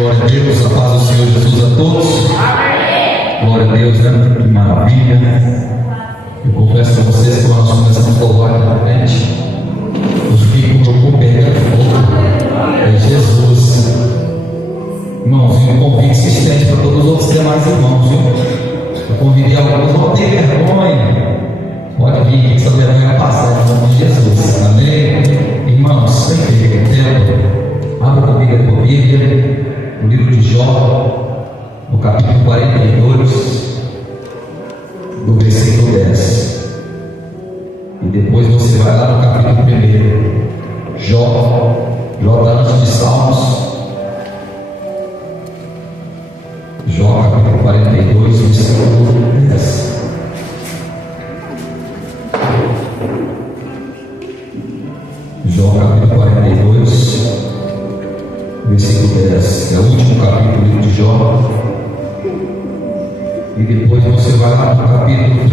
Glória a Deus, a paz do Senhor Jesus a todos. Amém. Glória a Deus, né? Que maravilha. Eu confesso para vocês que nós começamos a louvar aqui na frente. Eu fiquei com o meu corpo pegando fogo. É Jesus. Irmãozinho, um convite se estende para todos os outros demais irmãos, viu? Eu convidei alguns, não tem vergonha. Pode vir, que essa vergonha vai passar em nome de Jesus. Amém? Irmãos, sem perder tempo, abra comigo a tua Bíblia. No livro de Jó, no capítulo 42, do versículo 10. E depois você vai lá no capítulo 1. Jó está antes de Salmos. Jó, capítulo 42, versículo 10. Jó, capítulo 42, versículo 10, é o último capítulo do livro de Jó. E depois você vai lá no capítulo 1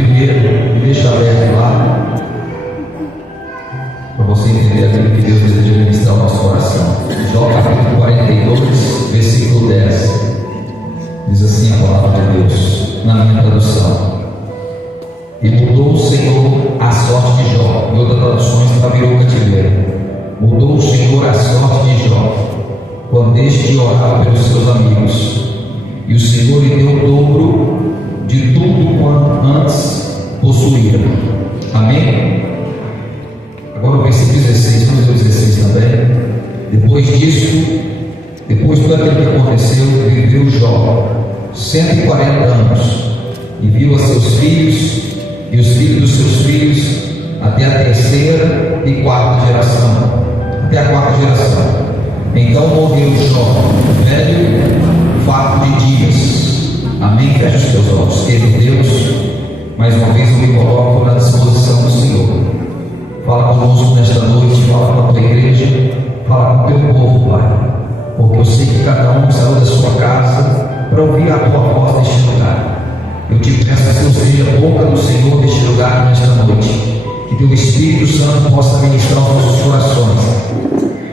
e deixa aberto lá, para você entender aquilo que Deus deseja ministrar ao nosso coração. Jó capítulo 42, versículo 10, diz assim a palavra de Deus, na minha tradução: e mudou o Senhor a sorte de Jó. Em outras traduções está virou o cativeiro. Mudou o Senhor a sorte de Jó quando este orava pelos seus amigos, e o Senhor lhe deu o dobro de tudo quanto antes possuía. Amém? Agora o versículo 16, vamos ver o 16 também. Depois disso, depois de tudo aquilo que aconteceu, viveu Jó 140 anos, e viu a seus filhos e os filhos dos seus filhos até a terceira e quarta geração. Até a quarta geração. Então morreu Jó, velho, farto de dias. Amém? Feche os teus olhos. Querido Deus, mais uma vez eu me coloco na disposição do Senhor. Fala conosco nesta noite, fala com a tua igreja, fala com o teu povo, Pai. Porque eu sei que cada um saiu da sua casa para ouvir a tua voz neste lugar. Eu te peço que eu seja a boca do Senhor neste lugar nesta noite. Que teu Espírito Santo possa ministrar os nossos corações.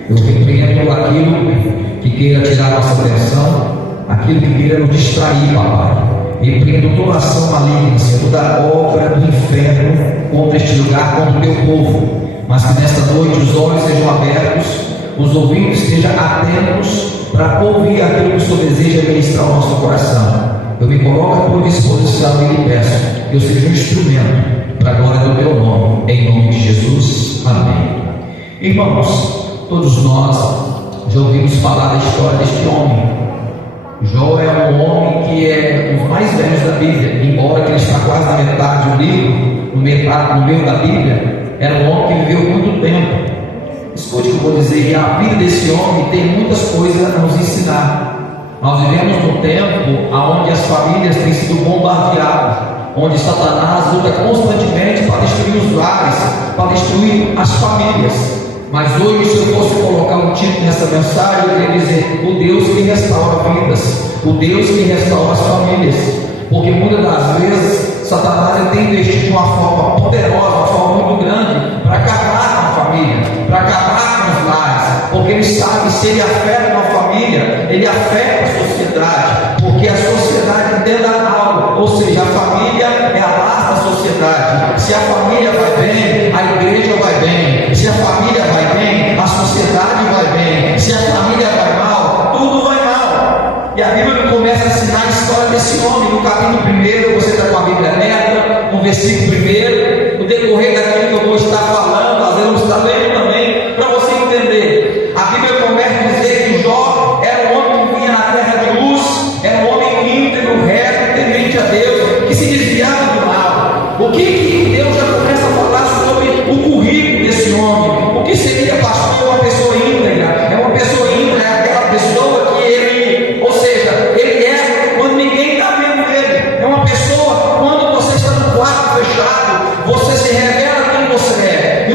Eu repreendo aquilo que queira tirar nossa atenção, aquilo que queira nos distrair, papai. Repreendo toda ação maligna, toda obra do inferno contra este lugar, contra o teu povo. Mas que nesta noite os olhos sejam abertos, os ouvidos estejam atentos para ouvir aquilo que o Senhor deseja ministrar ao nosso coração. Eu me coloco à tua disposição e lhe peço que eu seja um instrumento para a glória do teu nome, em nome de Jesus. Amém. Irmãos, todos nós já ouvimos falar da história deste homem. Jó é um homem que é um dos mais velhos da Bíblia, embora ele está quase na metade do livro, no meio da Bíblia. Era um homem que viveu muito tempo. Escute o que eu vou dizer, e a vida desse homem tem muitas coisas a nos ensinar. Nós vivemos num tempo onde as famílias têm sido bombardeadas, onde Satanás luta constantemente para destruir os lares, para destruir as famílias. Mas hoje, se eu fosse colocar um título nessa mensagem, eu queria dizer: o Deus que restaura vidas, o Deus que restaura as famílias. Porque muitas das vezes Satanás tem investido de uma forma poderosa, uma forma muito grande, para acabar com a família, para acabar com os lares. Porque ele sabe que se ele afeta uma família, ele afeta a sociedade. Porque a sociedade entenda algo, ou seja, a família é a base da sociedade. Se a família vai bem, a igreja vai bem. Se a família vai bem, a sociedade vai bem. Se a família vai mal, tudo vai mal. E a Bíblia começa a ensinar a história desse homem. No capítulo 1, você está com a Bíblia aberta, no versículo 1, no decorrer daquilo que eu vou estar falando, às vezes você está lendo também, para você entender. A Bíblia começa a dizer que Jó era um homem que vinha na terra de luz, era um homem íntegro, reto, temente a Deus, que se desviava do mal. O que Deus já começa a falar sobre o currículo desse homem? O que seria pastor? Uma pessoa íntegra. É uma pessoa íntegra, é aquela pessoa que ele, ou seja, ele é quando ninguém está vendo ele. É uma pessoa, quando você está no quarto fechado, você se revela quem você é. E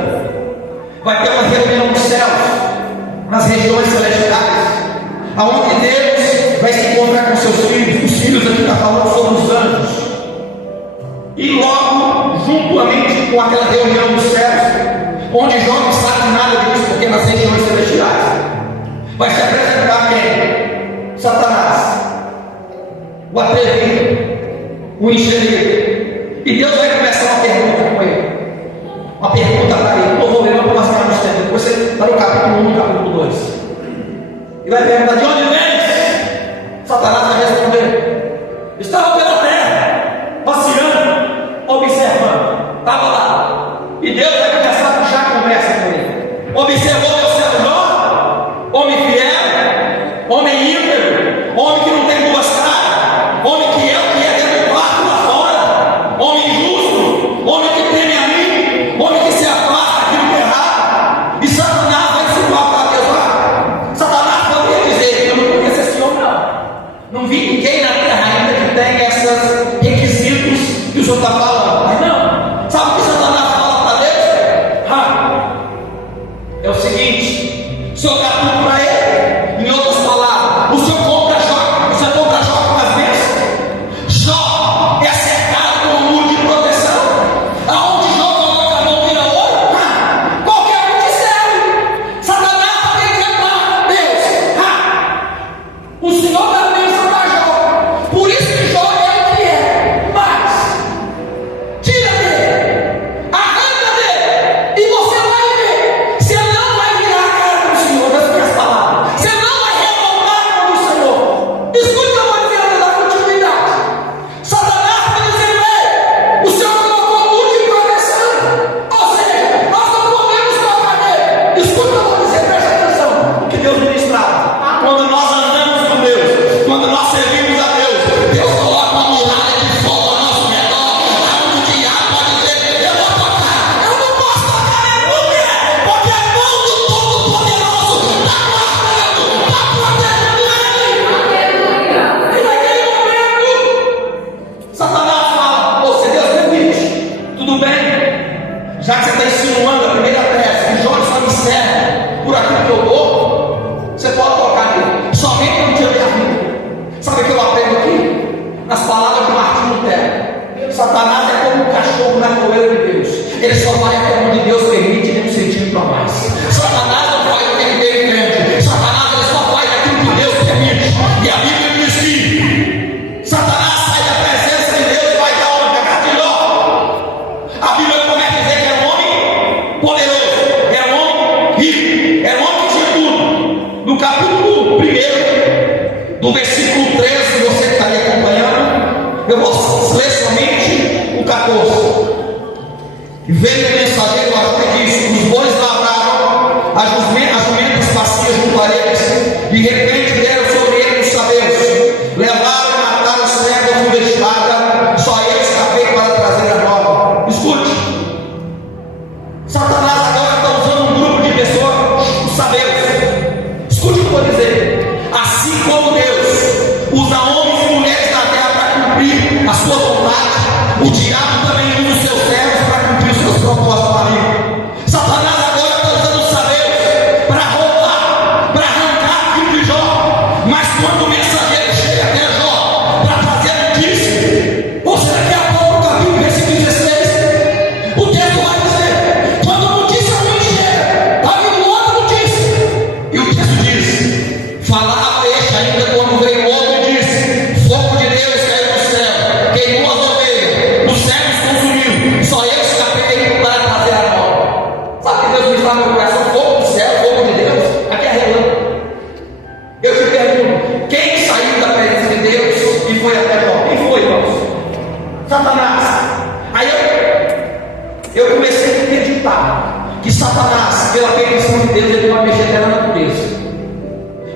vida. Vai ter uma reunião nos céus, nas regiões celestiais, aonde Deus vai se encontrar com seus filhos. Os filhos aqui está falando sobre os anjos. E logo, juntamente com aquela reunião nos céus, onde Jó não sabe nada disso, porque nas regiões celestiais vai se apresentar quem? Satanás, o atrevido, o engenheiro. E Deus vai começar uma pergunta com ele. Uma pergunta para ele. Não vou ler, não vou passar mais tempo. Depois você está no capítulo 1, no capítulo 2. E vai perguntar: de onde vens? Satanás vai responder: estava pela terra, passeando, observando. Estava lá. E Deus vai começar a puxar a conversa com ele. Observou meu servo Jó? Homem fiel, homem íntegro, homem que não tem duas caras, homem que é o que é dentro do quarto lá fora, homem justo, homem que teme a mim, homem que se afasta daquilo que é errado. E Satanás vai se igual para Deus lá. Satanás poderia dizer: eu não conheço esse homem, não vi ninguém na terra ainda que tenha esses requisitos que o Senhor está falando. Mas não, sabe o que Satanás fala para Deus? É o seguinte: o Senhor dá tudo para ele. Em outras palavras, o Senhor compra Jó com as bênçãos. Jó é cercado com um muro de proteção. Aonde Jó coloca a mão vira ouro. Qualquer um te serve. Satanás tem que amar Deus. O Senhor dá bênção para Jó. Por isso que Jó é o que é. Mas tira dele, arranca dele, e você vai ver. Você não vai virar a cara do Senhor das minhas palavras. Você não vai revoltar com o Senhor. Escute o que eu vou dizer, eu vou dar continuidade. Satanás está dizendo: ei, o Senhor colocou um muro de proteção. Ou seja, nós não podemos tocar nele. Escute o que eu vou dizer, preste atenção. O que Deus ministrava. Quando nós andamos com Deus, quando nós servimos a Deus, Deus coloca uma muralha de fogo ao nosso redor, onde o diabo pode dizer: eu vou tocar, eu não posso tocar nele. Por quê? Porque a mão do Todo-Poderoso está guardando, está protegendo ele. E naquele momento, Satanás fala: ô, se Deus permite, tudo bem, já que você está insinuando a primeira tese, que Jó só me serve por aquilo que eu dou, você pode tocar nele, somente no dia da minha vida. Sabe o que eu aprendo aqui? Nas palavras de Martim Lutero: Satanás é como um cachorro na coleira de Deus. Ele só vai até onde Deus permite, nem um centímetro a mais. Satanás não faz o que ele entende. Satanás ele só faz aquilo que Deus permite. E a Bíblia diz que Satanás sai da presença de Deus e vai dar onde? A casa de Jó. A Bíblia começa a dizer que era um homem poderoso, era um homem rico, era um homem que tinha tudo. No capítulo 1, do versículo 13, você que está aí acompanhando, eu vou ler somente o 14. E veio o mensageiro e disse: os bois lavraram, as jumentas paciam junto a eles. De repente deram sobre eles os sabeus, levaram e mataram os servos com espada. Só eu escapei para trazer a nova. Escute, Satanás agora está usando um grupo de pessoas, os sabeus. Escute o que eu vou dizer. Assim como Deus usa homens e mulheres na terra para cumprir a sua vontade, o diabo também usa os seus servos para cumprir os seus propósitos malignos. Satanás agora está usando os sabeus para roubar, para arrancar aquilo de Jó. Mas quando o mensageiro chega até Jó para trazer a notícia, você daqui a pouco, no capítulo versículo 16, o texto vai dizer: quando a notícia ruim chega, está vindo outra notícia. E o texto diz: falava este ainda quando veio outro e disse: fogo de Deus caiu do céu, queimou as ovelhas, os servos consumiu, só eu escapei para trazer a nova. Sabe que Deus me fala no meu coração? Fogo do céu, fogo de Deus, aqui é relâmpago. Eu te pergunto: quem saiu da presença de Deus e foi até Jó? Quem foi, irmãos? Satanás. Aí eu comecei a acreditar que Satanás, pela permissão de Deus, ele vai mexer até na natureza.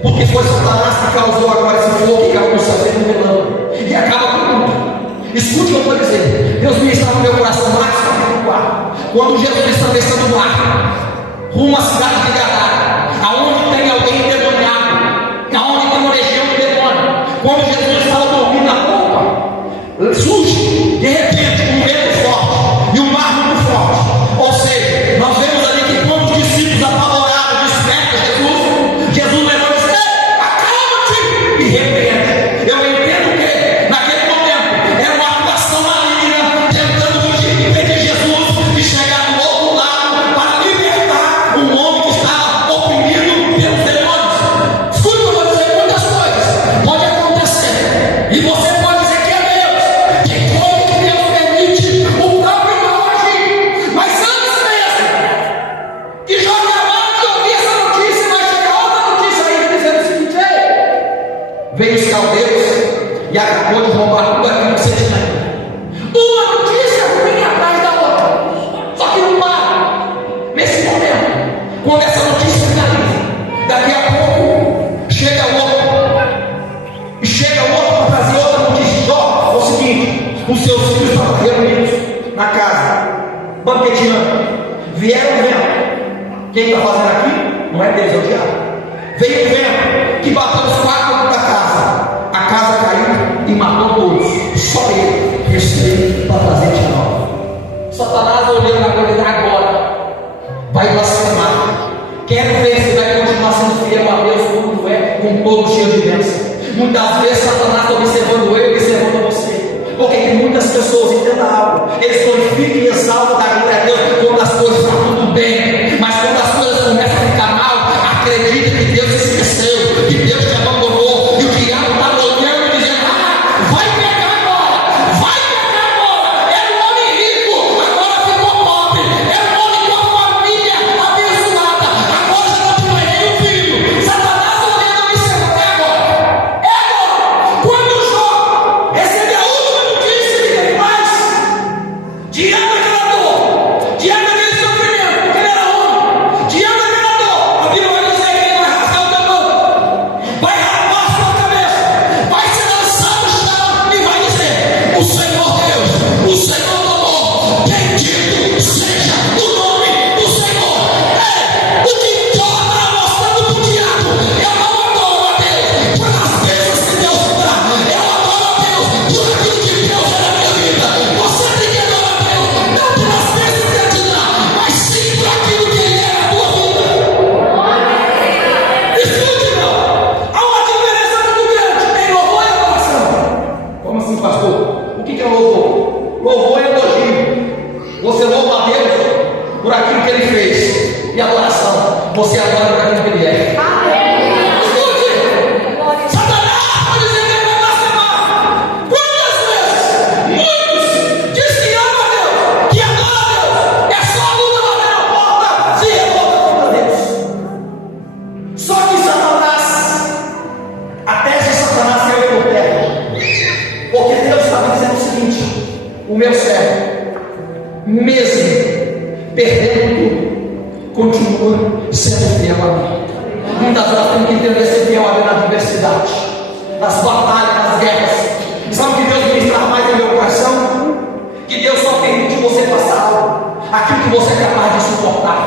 Porque foi Satanás que causou agora esse fogo que caiu no céu e no relâmpago. E acaba com tudo. Escute o que eu vou dizer. Deus me está no meu coração, Marcos capítulo 4. Quando Jesus está descendo do mar, rumo à cidade de Gadara, aonde tem alguém endemoniado, aonde tem uma legião de demônio. Quando Jesus estava dormindo na polpa, surge de repente um vento forte e um mar muito forte. Ou seja, nós vemos veio os caldeus e acabou de roubar tudo aquilo que você tinha. Uma notícia ruim atrás da outra, só que não para. Nesse momento, quando essa notícia finaliza, daqui a pouco chega outro para trazer outra notícia. Ó, é o seguinte: os seus filhos estavam reunidos na casa, banqueteando, vieram vendo. Quem está fazendo aqui não é Deus, é o diabo. Veio o vento que bateu os quatro da casa. A casa caiu e matou todos. Só ele restou para trazer de novo. Satanás olhando agora, agora vai blasfemar. Quero ver se vai continuar sendo fiel a Deus como é, com todo cheio de bênção. Muitas vezes Satanás está observando eu e observando você. Porque tem muitas pessoas, entenda algo, eles glorificam e exaltam da glória a Deus quando as coisas estão tudo bem. Mas quando as coisas começam a ficar mal, acredita que Deus se esqueceu, que Deus te abandonou, e o diabo está olhando e dizendo: vai pegar agora, era um homem rico, agora ficou pobre, era um homem com a família abençoada, agora já não tem mais nenhum filho. Satanás olhando e dizendo: é agora, quando o Jó recebe a última notícia que ele faz, diante daquela dor, diante daquele sofrimento, porque ele era homem, diante daquela dor, a Bíblia vai dizer que ele vai rasgar o teu manto, vai rapar a sua cabeça, vai ser lançado no chão e vai dizer: o Senhor Deus, o Senhor do amor, bendito seja o nome do Senhor. O que Jó está mostrando para o diabo: eu não adoro a Deus pelas bênçãos que Deus dá, eu adoro a Deus por aquilo que Deus é na minha vida. Você tem que adorar a Deus não pelas bênçãos que Ele te dá, mas sim por aquilo que Ele é na tua vida. Escute, irmão, há uma diferença muito grande em louvor e adoração. Como assim, pastor? O que é louvor? Louvor é elogio. Você louva a Deus por aquilo que Ele fez, e adoração, você adora por aquilo que Ele é. Escute, Satanás pode dizer que ele vai blasfemar. Quantas vezes muitos dizem que amam a Deus, que adoram a Deus, é só a luta bater na porta, se revolta contra Deus. Só que Satanás, a tese de Satanás saiu por terra, porque Deus estava dizendo o seguinte: o meu servo, mesmo perdendo tudo, continua sendo fiel a mim. Muitas vezes temos que entender ser fiel a Deus na adversidade, nas batalhas, nas guerras. Sabe o que Deus ministra mais no meu coração? Que Deus só permite você passar algo, aquilo que você é capaz de suportar.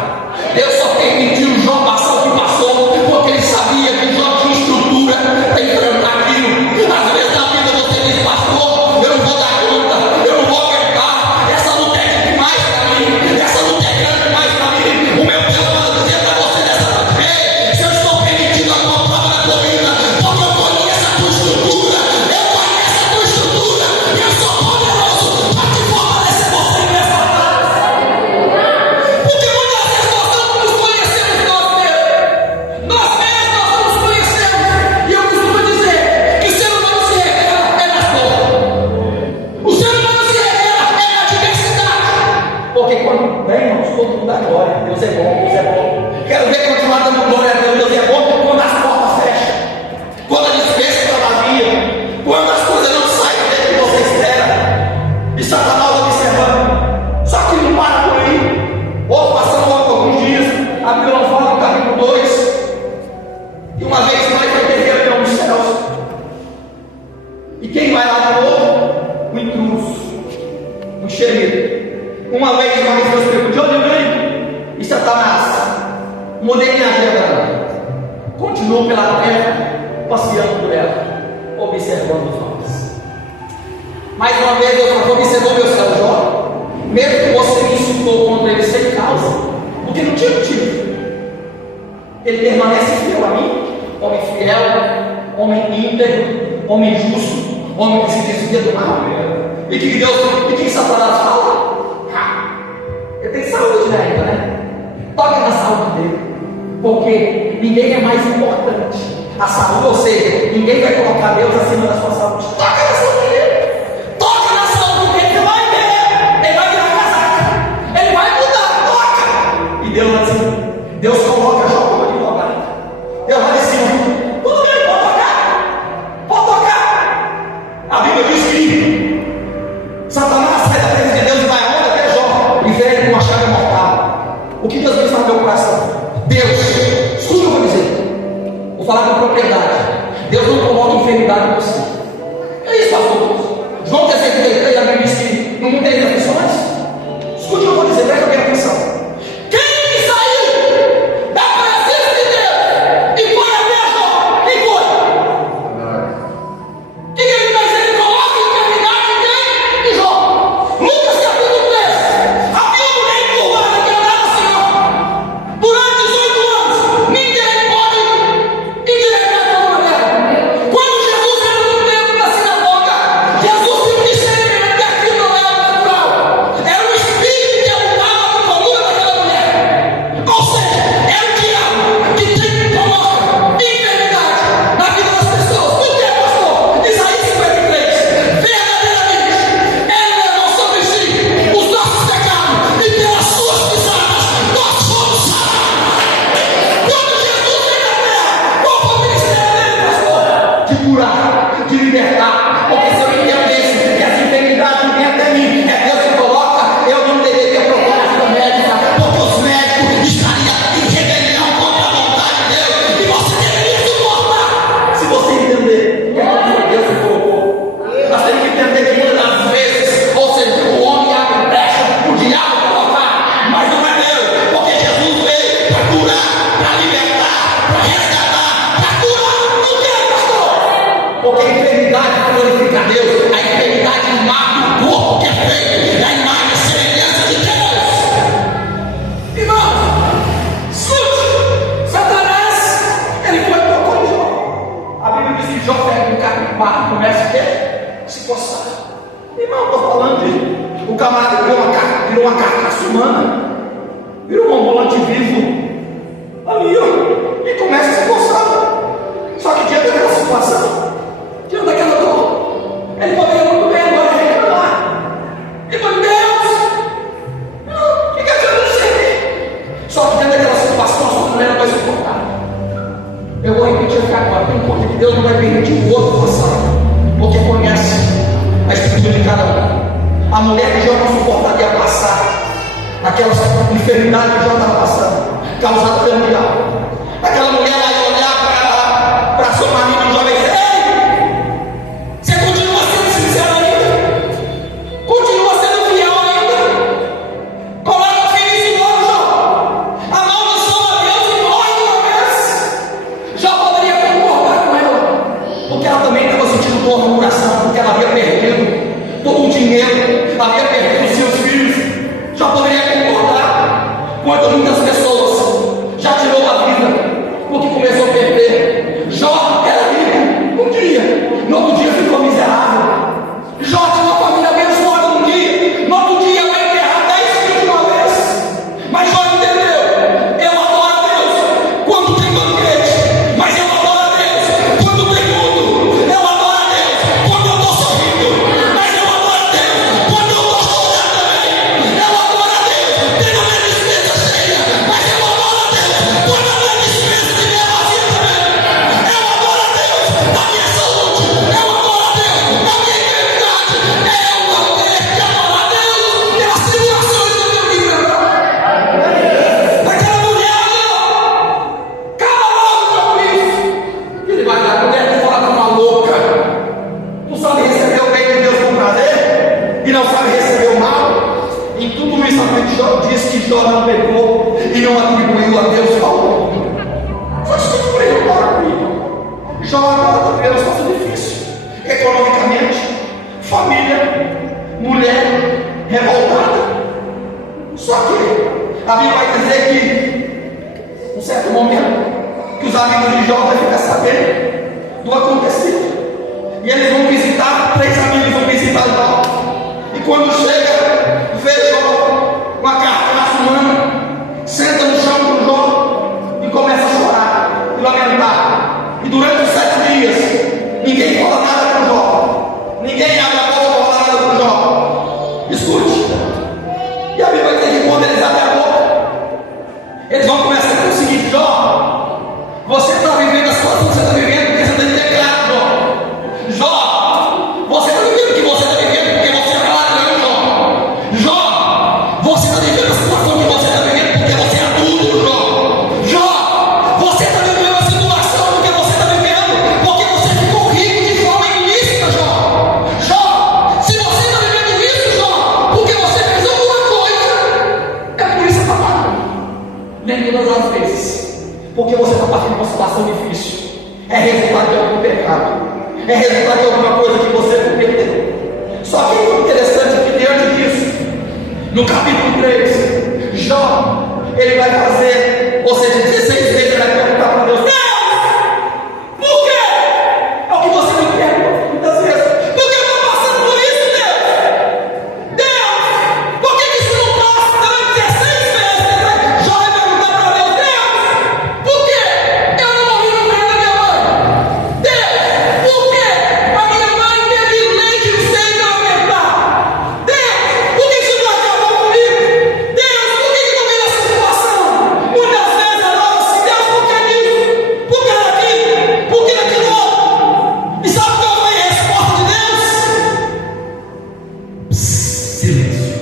Deus só permitiu Jó passar o que passou, porque Ele sabia que Jó tinha estrutura para enfrentar aquilo. Às vezes na vida você diz: pastor, eu não vou dar conta, eu não vou aguentar, essa luta é demais para mim, essa luta é grande demais para mim. O meu Deus manda dizer para você nessa noite: ei, se eu estou permitindo a tua palavra na tua vida, porque eu conheço a tua estrutura, eu sou poderoso para te fortalecer você nessa batalha. Porque muitas vezes nós não nos conhecemos nós mesmos, nós nos conhecemos, e eu costumo dizer que o ser humano se revela é na dor, o ser humano se revela é na adversidade, porque quando vem, irmãos, todo mundo dá glória. Deus é bom, Deus é bom. Quero ver continuar dando glória a Deus. Deus é bom quando as portas fecham, quando a despesa está vazia, quando as coisas não saem do jeito que você espera, e Satanás observando. Só que não para por aí. Ou passando alguns dias, a Bíblia não fala no capítulo 2, e uma vez mais vai ter reunião nos céus. E quem vai lá de novo? O intruso, o xerife. Uma vez mais Deus perguntou: de onde vem? E Satanás: mudei minha agenda, continuo pela terra, passeando por ela, observando os homens. Mais uma vez Deus observou meu céu, Jó, mesmo que você me insultou contra ele sem causa, porque não tinha motivo, ele permanece fiel a mim, homem fiel, homem íntegro, homem justo, homem que se desvia do mal. E que Satanás fala? Ele tem saúde ainda, né? Toque na saúde dele, porque ninguém é mais importante. A saúde, ou seja, ninguém vai colocar Deus acima da sua saúde. Toca na saúde dele, toca na saúde dele, ele vai ver, ele vai virar casaca, ele vai mudar, toca. E Deus vai dizer: Deus coloca Jó como advogado. Deus vai dizer: tudo bem, pode tocar, O que Deus pensa no meu coração? Deus, escute o que eu vou dizer. Vou falar com propriedade. Deus não coloca enfermidade em você. É isso, pastor. João 16:3, a Bíblia diz que no mundo tem aflições. Escute o que eu vou dizer, presta bem atenção. Quem saiu da presença de Deus e foi até Jó? Quem foi? O que ele vai dizer? Ele coloca enfermidade em quem? Em Jó. Lucas capítulo 3. Havia uma mulher encurvada que andava assim, ó, durante 18 anos. Ninguém pode endireitar a mulher. Quando Jesus entra no templo da sinagoga, Jesus se discernimento que aquilo não era natural. Era o espírito que habitava na coluna daquela mulher. Ou seja, é o diabo que coloca enfermidade na vida das pessoas. Por que, pastor? Isaías 53. Verdadeiramente, ele levou sobre si os nossos pecados e pelas suas pisadas nós fomos sarados. Quando Jesus veio à terra, qual foi o ministério dele, pastor? De curar, de libertar. Porque se eu entendesse que essa enfermidade vem até mim, é Deus que coloca, eu não deveria procurar ajuda médica, porque os médicos estariam em rebelião contra a vontade de Deus e você deveria suportar. Se você entender que é porque Deus que colocou, nós temos que entender que muitas das vezes, ou seja, o homem abre brecha, o diabo colocar, mas não é Deus, porque Jesus veio para curar, para libertar, para resgatar, para curar. Não tem, pastor? Porque a enfermidade glorifica a Deus, a enfermidade mata o corpo que é feito da imagem e semelhança de Deus. Irmão, escute, Satanás, ele foi e tocou em Jó. A Bíblia diz que Jó pega um capim, começa a quê? Se coçar. Irmão, estou falando de o camarada virou uma carcaça humana, virou um ambulante vivo, ali, ó, e começa a se coçar. Só que diante daquela situação, diante daquela dor, ele poderia muito bem agora reclamar. E falou, Deus, o que adianta eu servir? Só que diante daquela situação, a sua mulher não vai suportar. Eu vou repetir aqui agora, tem um ponto que Deus não vai permitir o outro passar, porque conhece a estrutura de cada um. A mulher que já não suportaria passar aquela enfermidade que já estava passando, causada pelo diabo. Aquela mulher lá ia olhar para seu marido e jovem e dizer, ei, você continua sendo sincero ainda? Continua sendo fiel ainda? Coloca o filho em logo, Jó. Amaldiçoa a Deus e morre de uma vez. Jó poderia concordar com ela, porque ela também estava sentindo dor no coração, porque ela havia perdido todo o dinheiro, havia perdido os seus filhos. Jó poderia concordar, quanto muitas pessoas já tirou a vida porque começou a perder. Jó era rico um dia, no outro dia ficou miserável. Jó tinha uma família abençoada um dia, no outro dia vai enterrar 10 filhos de uma vez. Mas Jó entendeu, eu adoro a Deus quando tem banquete, mas eu adoro a Deus quando tem tudo. Eu adoro a Deus quando eu estou sorrindo, mas eu adoro a Deus quando eu estou chorando também. Eu adoro a Deus tendo a minha despesa cheia, mas eu adoro a Deus quando a minha despesa estiver vazia também. Eu adoro a Deus na minha saúde, eu adoro a Deus na minha enfermidade. Eu vou ter que adorar a Deus pelas tribulações da minha vida. Aquela mulher ali, ó, cala logo com isso. Ele vai dar, a mulher que fala com uma louca, não sabe receber o bem de Deus com prazer e não sabe receber o mal. Em tudo isso a Bíblia diz que Jó não pecou e não atribuiu a Deus valor. Só que isso foi agora comigo. Jó agora está vivendo uma situação difícil, economicamente, família, mulher revoltada. Só que a Bíblia vai dizer que, num certo momento, que os amigos de Jó devem ficar sabendo do acontecido. E eles vão visitar, 3 amigos vão visitar Jó. E quando chega, vê Jó com a carcaça humana, senta no chão com Jó e começa a chorar e lamentar. E durante os 7 dias, ninguém fala nada com Jó, ninguém abre a boca para falar nada com Jó. Escute. E a Bíblia vai dizer que quando eles abrem a boca, eles vão começar com o seguinte: Jó, você está vivendo a situação que você está vivendo porque você tem que ter graça, Jó. Jó, você está vivendo o que você está vivendo porque você é claro, não, Jó. Jó, você está vivendo a situação que você está vivendo porque você é Nem todas as vezes, porque você está passando por uma situação difícil, é resultado de algum pecado, é resultado de alguma coisa que você cometeu. Só que o interessante é que diante disso, no capítulo 3, Jó, ele vai fazer, ou seja, 16 vezes ele vai perguntar para Deus: Deus, por quê? É o que você me pergunta muitas vezes: por que eu estou passando por isso, Deus? Deus, por que isso não passa? Então, 16 vezes Jó vai perguntar para Deus: Deus, por que eu não morri no meio da minha mãe? Deus, por que a minha mãe teve leite no seio para aumentar? Deus, por que isso não acabou comigo? Deus, por que eu estou nessa situação? Muitas vezes eu falo assim: Deus, por que isso? Por que daquilo? Por que daquilo outro? E sabe qual foi a resposta de Deus? Silêncio.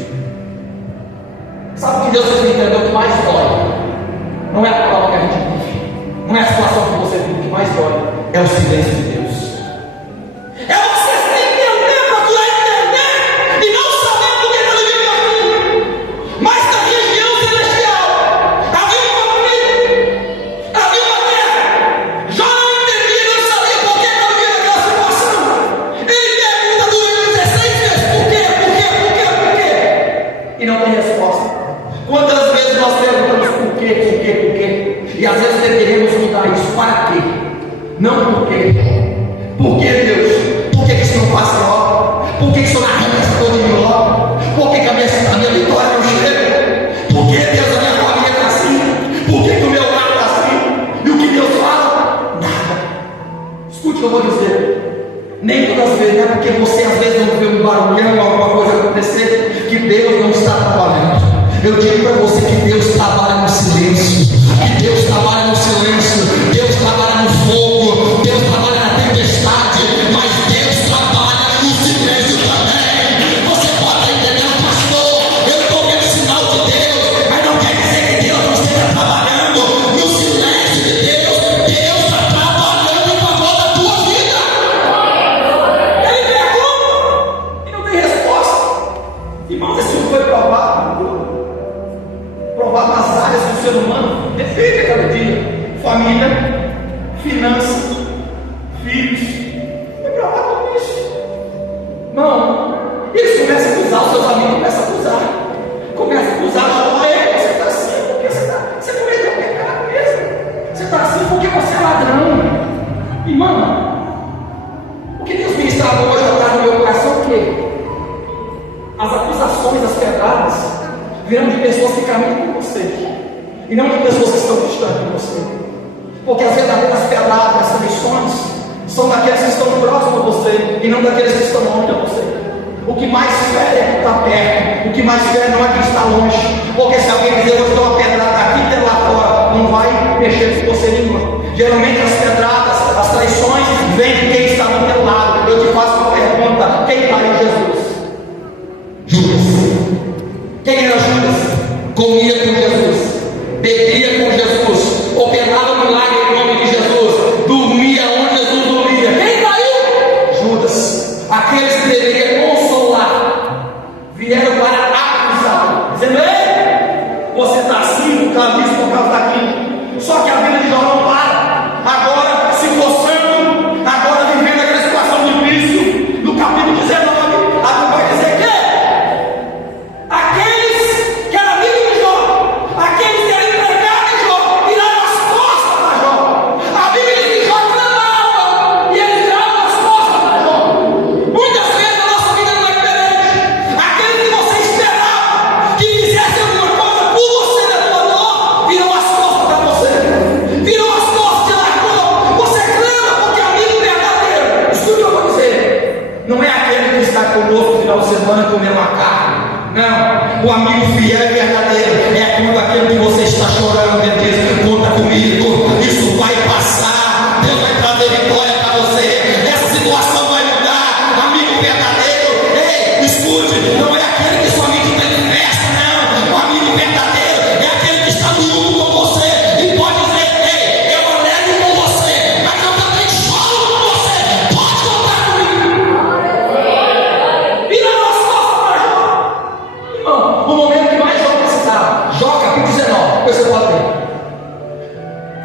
Sabe o que Deus fez me entender? O que mais dói não é a prova que a gente vive, não é a situação que você vive. O que mais dói é o silêncio de Deus. É você se entender, procurar entender e não saber por que está vivendo aquilo. Mas na região celestial havia um conflito, havia uma guerra. Jó não entendia, não sabia por que estava vivendo aquela situação. Ele pergunta durante 16 vezes: por quê? Por quê? Por quê? Por quê? E não tem resposta. Quantas vezes nós perguntamos por quê, por quê, por quê? E às vezes deveríamos mudar isso. Para quê? Não por quê. Por que, Deus? Por que isso não passa logo? Por que isso não arranca essa dor de mim logo? Por que a minha vitória não chega? Por que, Deus, a minha família está assim? Por que o meu lar está assim? E o que Deus fala? Nada. Escute o que eu vou dizer. Nem todas as vezes, não é porque você às vezes não vê um barulhão, alguma coisa acontecer, que Deus não está trabalhando. Eu digo para você que Deus trabalha no silêncio, que Deus trabalha no silêncio, Deus trabalha no fogo, Deus trabalha na tempestade, mas Deus trabalha no silêncio também. Você pode estar entendendo, pastor? Eu estou vendo sinal de Deus, mas não quer dizer que Deus não esteja trabalhando no silêncio de Deus. Deus está trabalhando em favor da tua vida. Ele pergunta e não tem resposta. Irmãos, esse não foi provado nas áreas do ser humano, defende a cada dia: família, finanças, filhos. É provado com isso. Irmão, eles começam a acusar, os seus amigos começam a acusar. Começam a acusar: você está assim porque você cometeu pecado mesmo. Você está assim porque você é ladrão. Irmão, o que Deus ministrava hoje atrás do meu coração é o quê? As acusações, as pedradas virão de pessoas que caminham com você, e não de pessoas que estão distantes de você. Porque as verdadeiras pedradas, as traições, são daqueles que estão próximos a você, e não daqueles que estão longe de você. O que mais fere é quem está perto, o que mais fere não é quem está longe. Porque se alguém dizer: eu vou te dar uma pedrada aqui e lá fora, não vai mexer com você nenhuma. Geralmente as pedradas, as traições, vêm de quem está do teu lado. Eu te faço uma pergunta: quem traiu Jesus? Judas. Quem era Judas? Comia com Jesus, bebia com Jesus, operava milagre em nome de Jesus, dormia onde Jesus dormia. Quem traiu? Judas. Aqueles que deveriam consolar vieram para acusar, dizendo: ei, você está assim por causa disso, por causa daquilo. Só que a vida de Jó não para. Agora se coçando, agora vivendo aquela situação difícil. No capítulo 19, a Bíblia vai dizer que aqueles que eram amigos de Jó, aqueles que eram empregados de Jó, viraram as costas para Jó. A Bíblia diz que Jó clamavam e eles viraram as costas para Jó. Muitas vezes a nossa vida não é diferente. Aqueles que você esperava que fizessem alguma coisa por você na tua dor,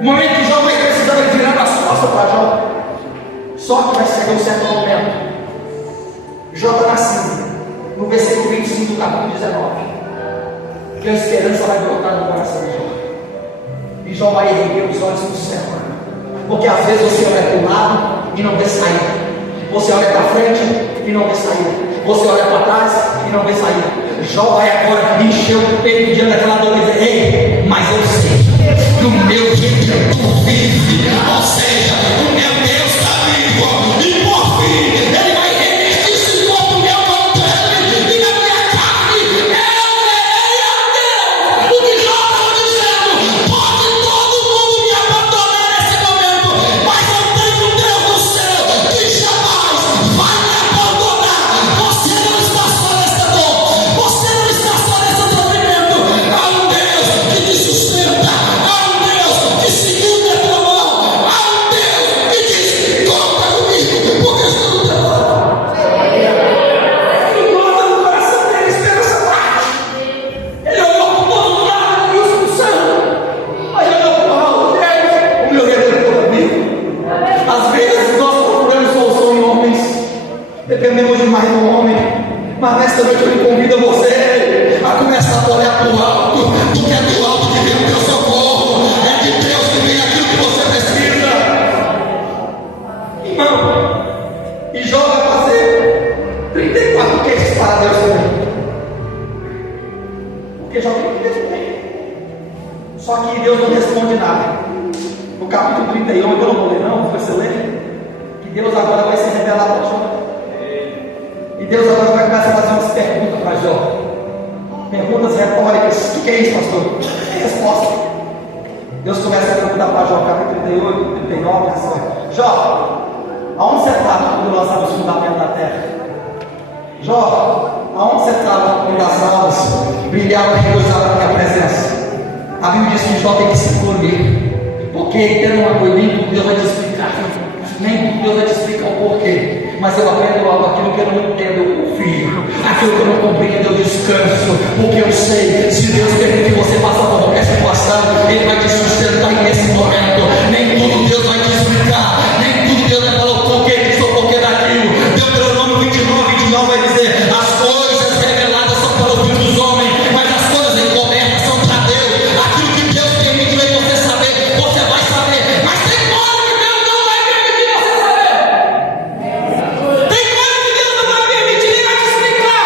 momento que Jó vai precisando, ele virar as costas para Jó. Só que vai chegar um certo momento. Jó está nascendo, no versículo 25 do capítulo 19, que a esperança vai brotar no coração de Jó. E Jó vai erguer os olhos para o céu. Porque às vezes você olha para o lado e não vê saída. Você olha para frente e não vê saída. Você olha para trás e não vê saída. Jó vai agora encher o peito diante daquela dor e dizer: ei, mas eu sei que o meu Deus vive. Ou seja, o meu Deus está vivo. E por fim, ele vai revestir esse corpo meu com pele e na minha carne. Eu verei a Deus. O que Jó está dizendo: pode todo mundo me abandonar nesse momento, mas eu tenho um Deus do céu que jamais vai me abandonar. Você não está só nessa dor, você não está só nesse sofrimento. Há um Deus que te sustenta, há um Deus que segura a tua mão, há um Deus que diz: conta comigo, porque eu estou no teu lado. Ele guarda no coração dele, espera essa parte. Ele olhou para o outro lado e viu o céu. Aí olhou para o lado dele, o meu redentor amigo. Às vezes nós procuramos solução em homens, dependemos demais do homem, mas nesta noite eu lhe convido você a começar a olhar para o alto, porque é do alto que vem o teu socorro, é de Deus que vem aquilo que você precisa. Irmão, e Jó vai fazer 34 queixos para Deus também, porque Jó tem que responder. Só que Deus não responde nada. No capítulo 31, eu não vou ler não, você lê, que Deus agora vai se revelar para Jó. E Deus agora vai começar a fazer umas perguntas para Jó. Perguntas retóricas. O que é isso, pastor? Resposta. Deus começa a perguntar para Jó, capítulo 38, 39, assim: Jó, aonde você estava quando lançava os fundamentos da terra? Jó, aonde você estava quando as almas brilhavam e regozijavam na minha presença? A Bíblia diz que Jó tem que se colher, porque tendo uma coisa, nem tudo Deus vai te explicar, nem tudo Deus vai te explicar o porquê. Mas eu aprendo algo, aquilo que eu não entendo, eu confio, aquilo que eu não compreendo, eu descanso, porque eu sei, se Deus permitir que você passe por qualquer situação, Ele vai te sustentar nesse momento. Nem tudo Deus vai te explicar, nem tudo Deus vai falar o porquê disso ou o porquê daquilo. Deuteronômio 29 vai dizer: as coisas reveladas são para o filho dos homens, mas as coisas encobertas são para Deus. Aquilo que Deus permitiu em você saber, você vai saber, mas tem coisa que Deus não vai permitir você saber. Tem coisa que Deus não vai permitir nem vai te explicar,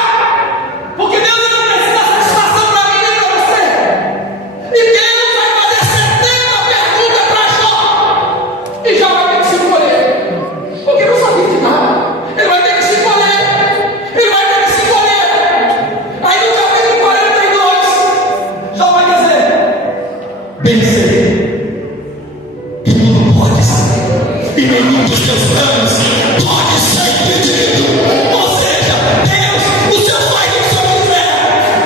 porque Deus não precisa dar satisfação para mim nem para você. E Deus vai fazer 70 perguntas para Jó, e Jó vai ter que se escolher, porque não sabia de nada. Ele vai ter que se escolher, ele vai ter que se escolher. Aí no capítulo 42, Jó vai dizer: bem sei que tudo pode ser, e nenhum dos teus planos pode ser impedido. Ou seja, Deus, o Senhor faz o que o Senhor quiser.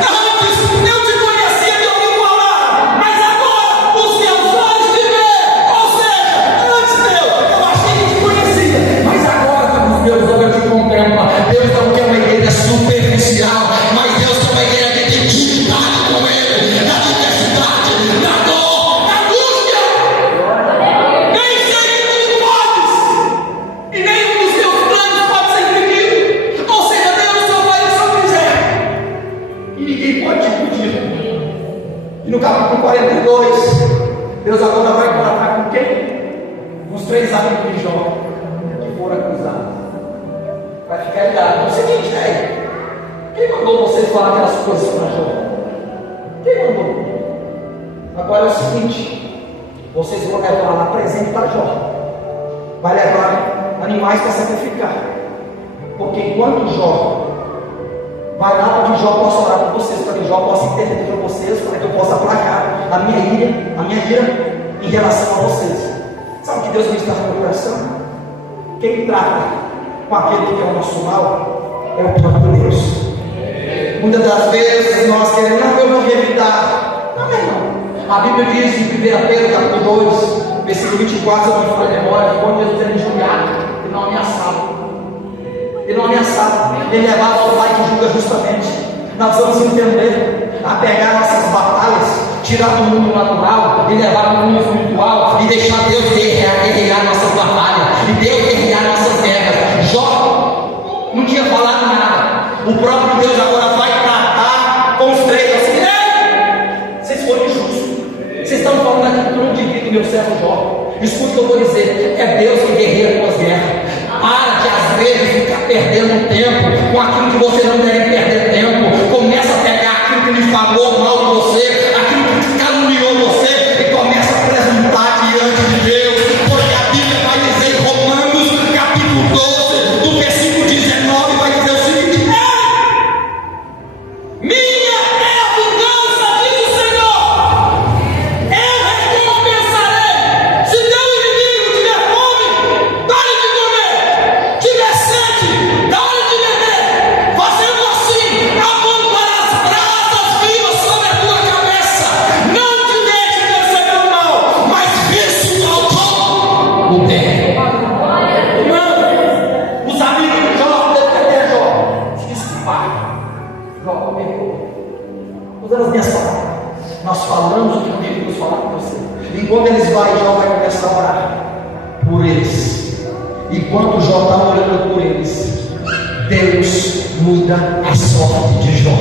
Antes eu te conhecia de ouvir falar, mas agora os meus olhos te veem. Ou seja, antes eu achei que te conhecia, mas agora com os meus olhos eu te contemplo. Deus não quer uma igreja superficial, mas Deus quer uma igreja que tem intimidade com Ele, na diversidade, na dor, na angústia. Nem sei que tudo podes, e nenhum dos teus planos pode ser impedido. Ou seja, Deus só faz o que o Senhor quiser, e ninguém pode te impedir. E no capítulo 42, Deus agora vai tratar com quem? Com os 3 amigos de Jó que foram acusados. Vai ficar ligado. É o seguinte, velho: quem mandou vocês falar aquelas coisas para Jó? Quem mandou? Agora é o seguinte: vocês vão levar lá presente para Jó. Vai levar animais para sacrificar. Porque enquanto Jó vai lá para que Jó possa orar por vocês, para que Jó possa interceder para vocês, para que eu possa aplacar a minha ira em relação a vocês. Sabe o que Deus me está no meu coração? Quem trata com aquele que é o nosso mal é o próprio Deus. Muitas das vezes nós queremos: não, eu vou revidar. Não, não. A Bíblia diz em 1 Pedro capítulo 2, versículo 24, se eu não me falha a memória, que quando Jesus era injuriado, ele não ameaçava. Ele não ameaçava, ele levava ao Pai que julga justamente. Nós vamos entender, a pegar nossas batalhas tirar do mundo natural e levar para o mundo espiritual e deixar Deus guerrear nossas batalhas e Deus guerrear nossas guerras. Jó não tinha falado nada. O próprio Deus agora vai tratar com os três assim: ei, vocês foram injustos. Vocês estão falando aqui que eu não divido meu servo Jó. Escute o que eu vou dizer: é Deus que guerreia com as guerras. Para de às vezes ficar perdendo tempo com aquilo que você não deve perder tempo. Começa a pegar aquilo que lhe falou mal de você, aquilo que caluniou você, e começa a apresentar diante de Deus. Porque a Bíblia vai dizer em Romanos capítulo 12, do versículo 19, vai dizer o seguinte: minha é a vingança, diz o Senhor, eu recompensarei. Se teu inimigo tiver fome, dá-lhe de comer, tiver sede, dá-lhe de beber. Fazendo assim, abamparás as brasas vivas sobre a tua cabeça. Não te deixes perceber o mal, mas vê-se ao todo o bem. Mano, os amigos de Jó, até Jó, se desculparam. Jó, usando as minhas palavras, nós falamos o que nós queríamos falar com você. Enquanto eles vão, Jó vai começar a orar por eles. Enquanto Jó está orando por eles, Deus muda a sorte de Jó.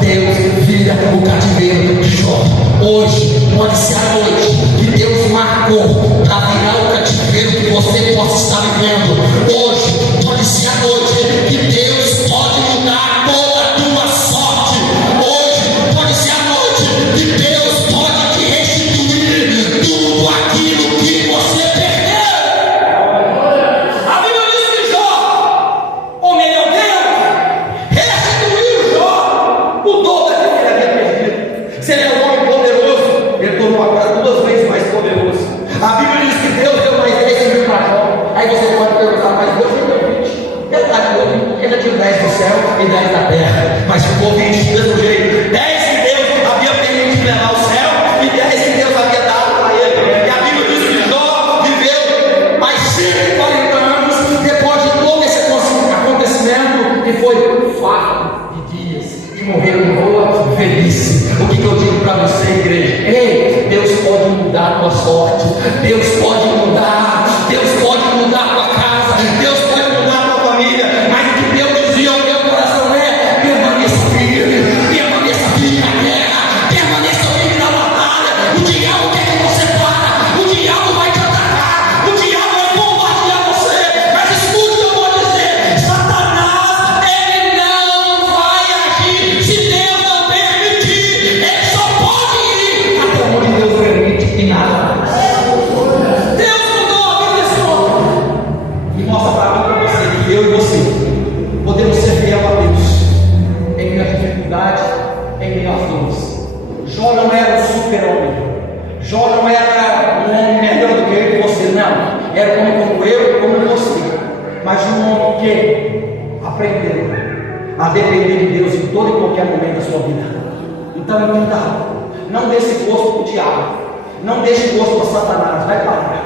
Deus vira o cativeiro de Jó. Hoje pode ser a noite que Deus marcou para virar o cativeiro que você possa estar vivendo. Hoje pode ser a noite que Deus pode mudar toda a tua sorte. Hoje pode ser a noite que Deus pode te restituir tudo aquilo que você perdeu. A Bíblia diz que Jó, homem de Deus, restituiu Jó o dobro daquilo que ele havia perdido. Se ele é um homem poderoso, ele tornou agora 2 vezes mais poderoso. A Bíblia diz que Deus deu mais 10 mil para Jó. Aí você pode perguntar: mas Deus não deu 20? Verdade, porque ele tinha 10 do céu e 10 da terra, mas ficou 20 do mesmo jeito. 10 que Deus havia permitido levar ao céu e 10 que Deus havia dado para ele. E a Bíblia diz que Jó viveu mais 140 anos depois de todo esse acontecimento, e foi um fardo de dias, e morreu em boa velhice. O que eu digo para você, igreja? Ei, Deus pode mudar a tua sorte, Deus pode mudar a tua casa, Deus pode mudar a tua família, mas o que Deus dizia ao teu coração é: permaneça firme na guerra, permaneça firme na batalha. O diabo quer que você para, o diabo vai te atacar, o diabo vai bombardear você, mas escute o que eu vou dizer: Satanás, ele não vai agir se Deus não permitir. Ele só pode ir até onde Deus permite e nada mais. Deus mudou a vida desse homem e mostra para mim e para você que eu e você podemos ser fiel a Deus em meio à dificuldade, em meio às dores. Jó não era um super-homem, Jó não era um homem melhor do que eu e você, não. Era um homem como eu e como você, mas um homem que aprendeu a depender de Deus em todo e qualquer momento da sua vida. Então, não dê esse gosto para o diabo, não deixe gosto para Satanás. Vai parar,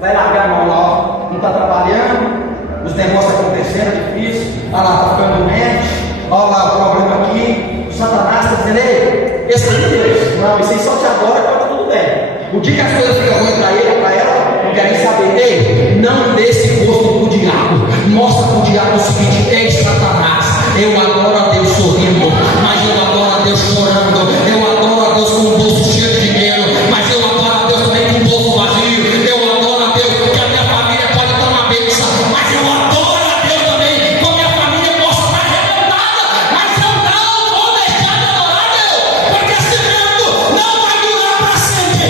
vai largar a mão lá, ó. Não está trabalhando, os negócios acontecendo, é difícil, olha lá, está ficando doente, olha lá o problema aqui. O Satanás está dizendo: ei, esse é Deus. Não, isso aí só de agora está tudo bem. O dia que as coisas ficam ruins para ele, para ela, não quer nem saber. Ei, não dê esse gosto para o diabo. Mostra para o diabo o seguinte: ei, Satanás, eu adoro a Deus sorrindo, mas eu adoro a Deus chorando, eu adoro a Deus com o bolso cheio de dinheiro, mas eu adoro a Deus também com o bolso vazio. Eu adoro a Deus porque a minha família pode estar uma bênção, mas eu adoro a Deus também com a minha família possa estar arrebentada, mas eu não vou deixar de adorar a Deus, porque esse mundo não vai durar para sempre.